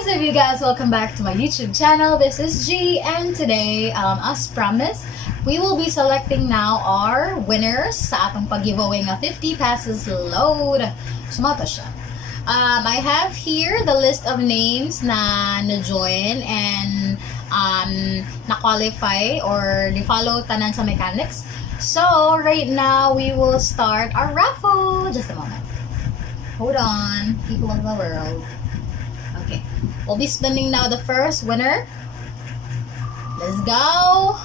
What's up, you guys? Welcome back to my YouTube channel. This is G, and today, as promised, we will be selecting now our winners sa atong pag-giveaway nga 50 passes load. Sumata siya. I have here the list of names na na-join and na-qualify or ni-follow tanan sa mechanics. So, right now, we will start our raffle. Just a moment. Hold on, people of the world. Okay, we'll be spinning now the first winner. Let's go.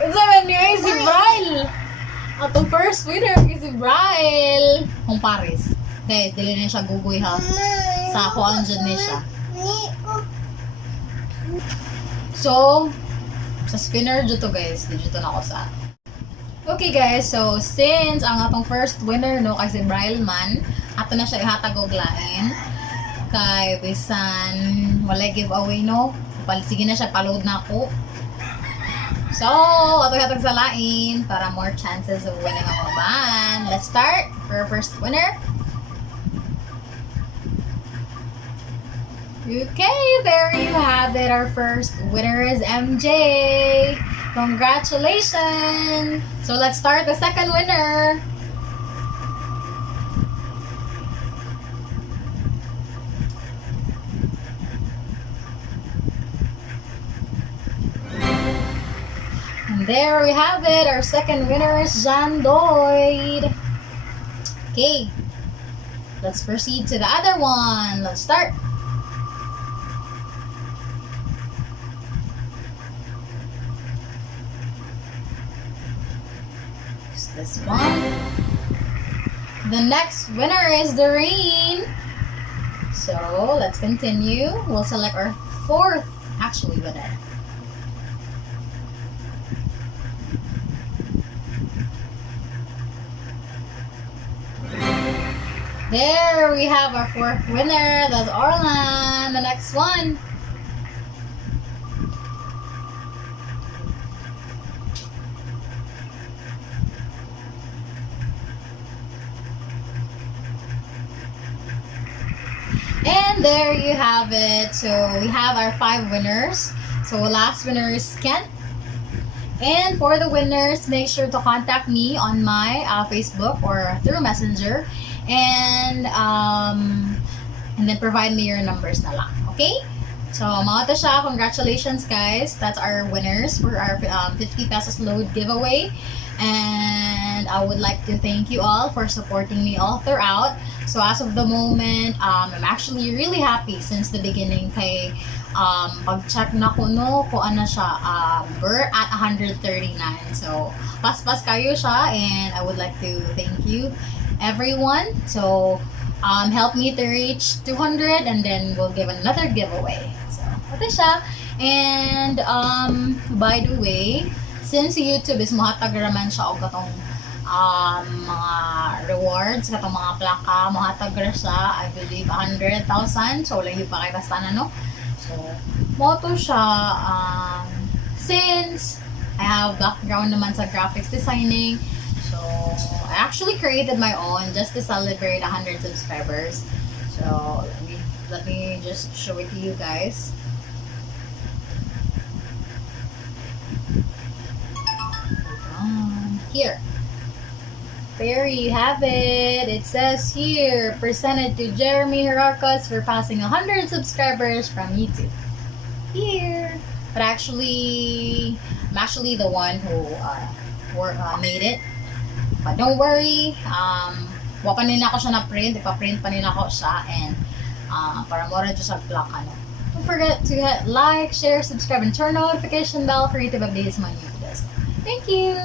It's naman si Bryle. Atong first winner is si Bryle. Hong Paris. Guys, dili na siya gugoy ha. Sa ako ang dyan na siya. So, sa spinner dito guys, dito na ako sa. Okay guys, so since ang atong first winner no kay si Bryle man, ato na siya ihatag og lain. Kay bisan walay giveaway no. Sige na siya, paload na ako. So, ato ihatag sa lain para more chances of winning ako man. Let's start for our first winner. Okay, there you have it. Our first winner is MJ. Congratulations! So let's start the second winner. And there we have it. Our second winner is John Lloyd. Okay, let's proceed to the other one. Let's start. This one. The next winner is Doreen. So let's continue. We'll select our fourth winner. There we have our fourth winner. That's Orlan. The next one. And there you have it. So we have our 5 winners. So last winner is Kent. And for the winners, make sure to contact me on my Facebook or through Messenger, and then provide me your numbers na lang. Okay? So mga to siya. Congratulations guys. That's our winners for our 50 pesos load giveaway. And I would like to thank you all for supporting me all throughout. So as of the moment, I'm actually really happy since the beginning kay pag-check na ko no, kuan na siya, we're at 139. So pas-pas kayo siya, and I would like to thank you everyone. So help me to reach 200, and then we'll give another giveaway. So ito siya. And by the way, since YouTube is mohatag raman siya og katong mga rewards, katong mga plaka, mohatag ra siya, I believe 100,000. So lahi pa kay basta na no. So moto siya, since I have background naman sa graphics designing, so I actually created my own just to celebrate 100 subscribers. So let me just show it to you guys. Here. There you have it. It says here, presented to Jeremy Herarcos for passing 100 subscribers from YouTube. Here. But actually, I'm actually the one who made it. But don't worry. Wa pa nila ako siya na-print. Ipa-print pa nila ako siya. And para mora dyan sa block. Don't forget to hit like, share, subscribe, and turn notification bell for YouTube updates sa mga new videos. Thank you!